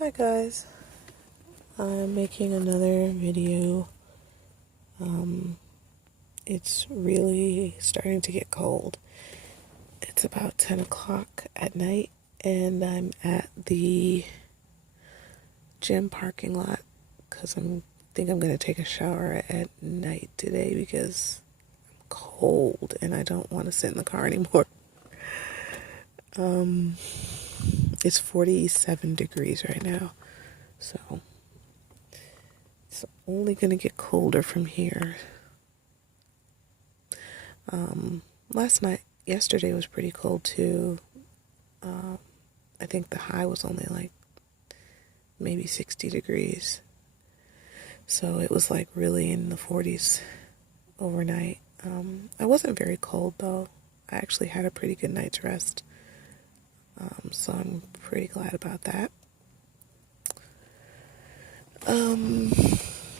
Hi guys, I'm making another video. It's really starting to get cold. It's about 10 o'clock at night and I'm at the gym parking lot because I think I'm going to take a shower at night today because I'm cold and I don't want to sit in the car anymore. It's 47 degrees right now, so it's only going to get colder from here. Yesterday was pretty cold too. I think the high was only like maybe 60 degrees. So it was like really in the 40s overnight. I wasn't very cold though. I actually had a pretty good night's rest. So I'm pretty glad about that.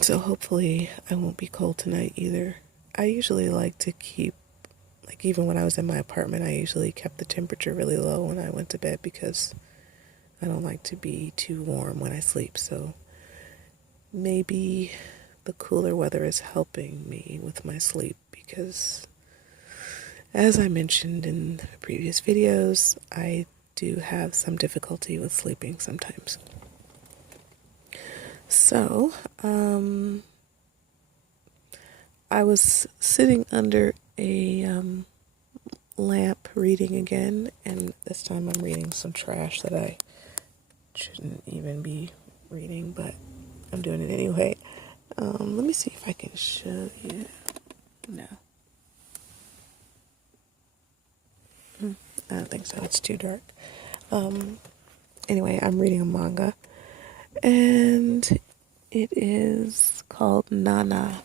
So hopefully I won't be cold tonight either. I usually like to keep, like even when I was in my apartment, I usually kept the temperature really low when I went to bed because I don't like to be too warm when I sleep. So maybe the cooler weather is helping me with my sleep because, as I mentioned in the previous videos, I do have some difficulty with sleeping sometimes. So, I was sitting under a lamp reading again, and this time I'm reading some trash that I shouldn't even be reading, but I'm doing it anyway. Let me see if I can show you. No. I don't think so. It's too dark. Anyway, I'm reading a manga, and it is called Nana.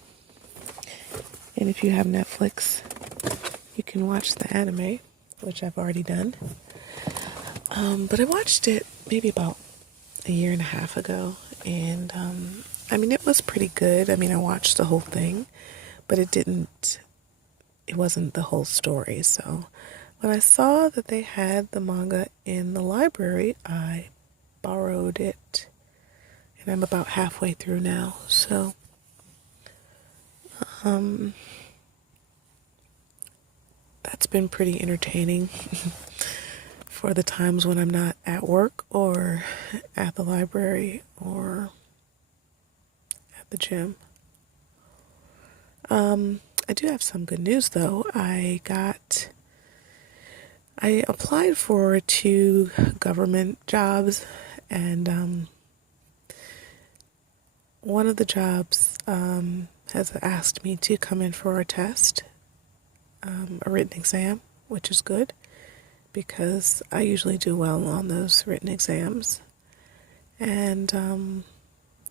And if you have Netflix, you can watch the anime, which I've already done. But I watched it maybe about a year and a half ago, and I mean, it was pretty good. I mean, I watched the whole thing, but it wasn't the whole story. So when I saw that they had the manga in the library, I borrowed it, and I'm about halfway through now. So that's been pretty entertaining for the times when I'm not at work or at the library or at the gym. I do have some good news though. I applied for 2 government jobs, and one of the jobs has asked me to come in for a test, a written exam, which is good because I usually do well on those written exams, and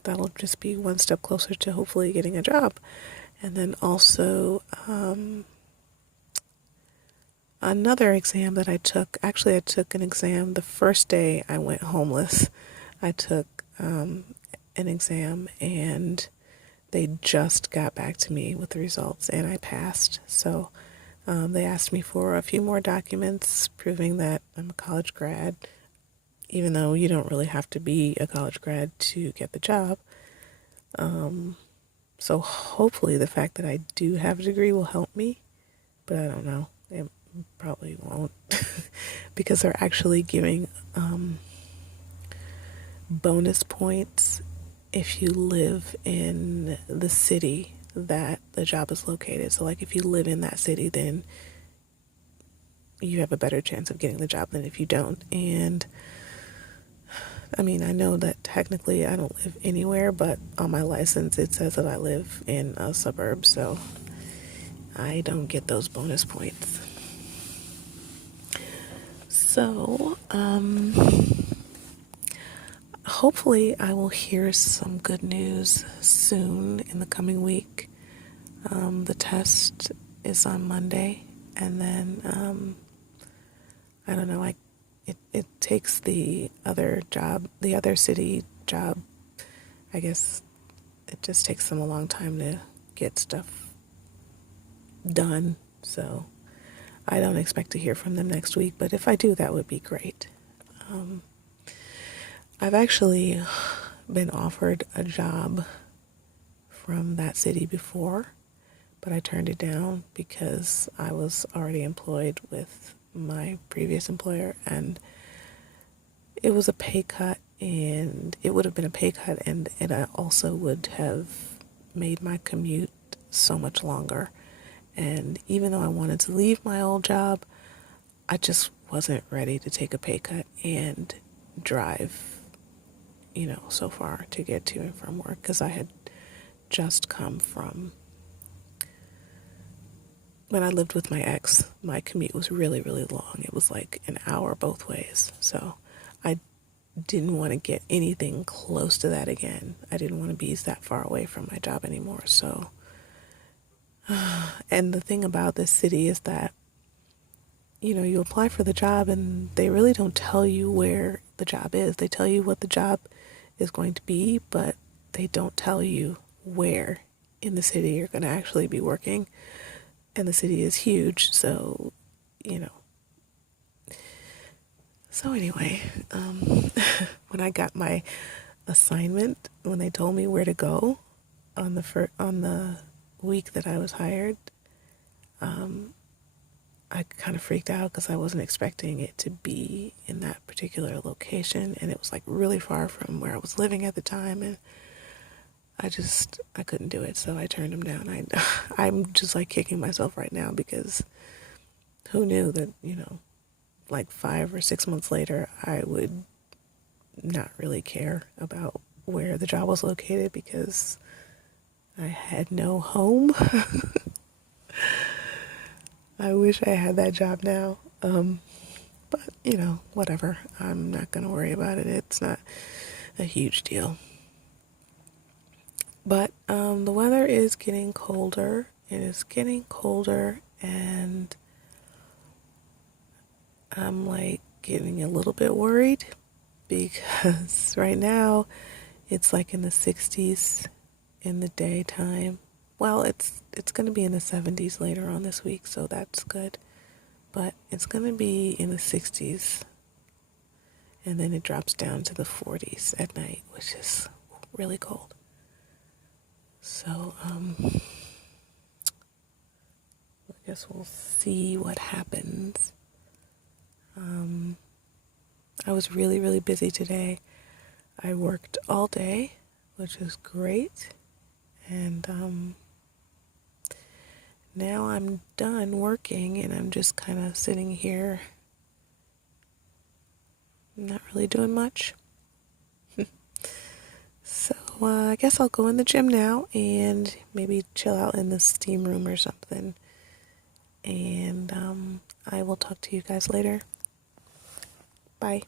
that'll just be one step closer to hopefully getting a job. And then also another exam that I took. Actually, I took an exam the first day I went homeless. I took an exam and they just got back to me with the results and I passed. So they asked me for a few more documents proving that I'm a college grad, even though you don't really have to be a college grad to get the job. So hopefully the fact that I do have a degree will help me, but I don't know. It probably won't because they're actually giving bonus points if you live in the city that the job is located. So like if you live in that city, then you have a better chance of getting the job than if you don't. And I mean, I know that technically I don't live anywhere, but on my license it says that I live in a suburb, so I don't get those bonus points. So, hopefully I will hear some good news soon in the coming week. The test is on Monday, and then, I don't know, it takes the other city job, I guess it just takes them a long time to get stuff done, so I don't expect to hear from them next week, but if I do, that would be great. I've actually been offered a job from that city before, but I turned it down because I was already employed with my previous employer, and it was a pay cut, and it would have been a pay cut, and it also would have made my commute so much longer. And even though I wanted to leave my old job, I just wasn't ready to take a pay cut and drive, so far to get to and from work, because I had just come from, when I lived with my ex, my commute was really, really long. It was like an hour both ways. So I didn't want to get anything close to that again. I didn't want to be that far away from my job anymore. So, and the thing about this city is that, you apply for the job and they really don't tell you where the job is. They tell you what the job is going to be, but they don't tell you where in the city you're going to actually be working. And the city is huge, so, So anyway, when I got my assignment, when they told me where to go on the week that I was hired, I kind of freaked out because I wasn't expecting it to be in that particular location, and it was like really far from where I was living at the time, and I couldn't do it, so I turned them down. I'm just like kicking myself right now because who knew that, like 5 or 6 months later, I would not really care about where the job was located because I had no home. I wish I had that job now. But, whatever. I'm not going to worry about it. It's not a huge deal. But the weather is getting colder. It is getting colder, and I'm like getting a little bit worried because right now it's like in the 60s in the daytime. Well, it's going to be in the 70s later on this week, so that's good. But it's going to be in the 60s, and then it drops down to the 40s at night, which is really cold. So, I guess we'll see what happens. I was really, really busy today. I worked all day, which is great. And now I'm done working and I'm just kind of sitting here, not really doing much. So I guess I'll go in the gym now and maybe chill out in the steam room or something. And I will talk to you guys later. Bye.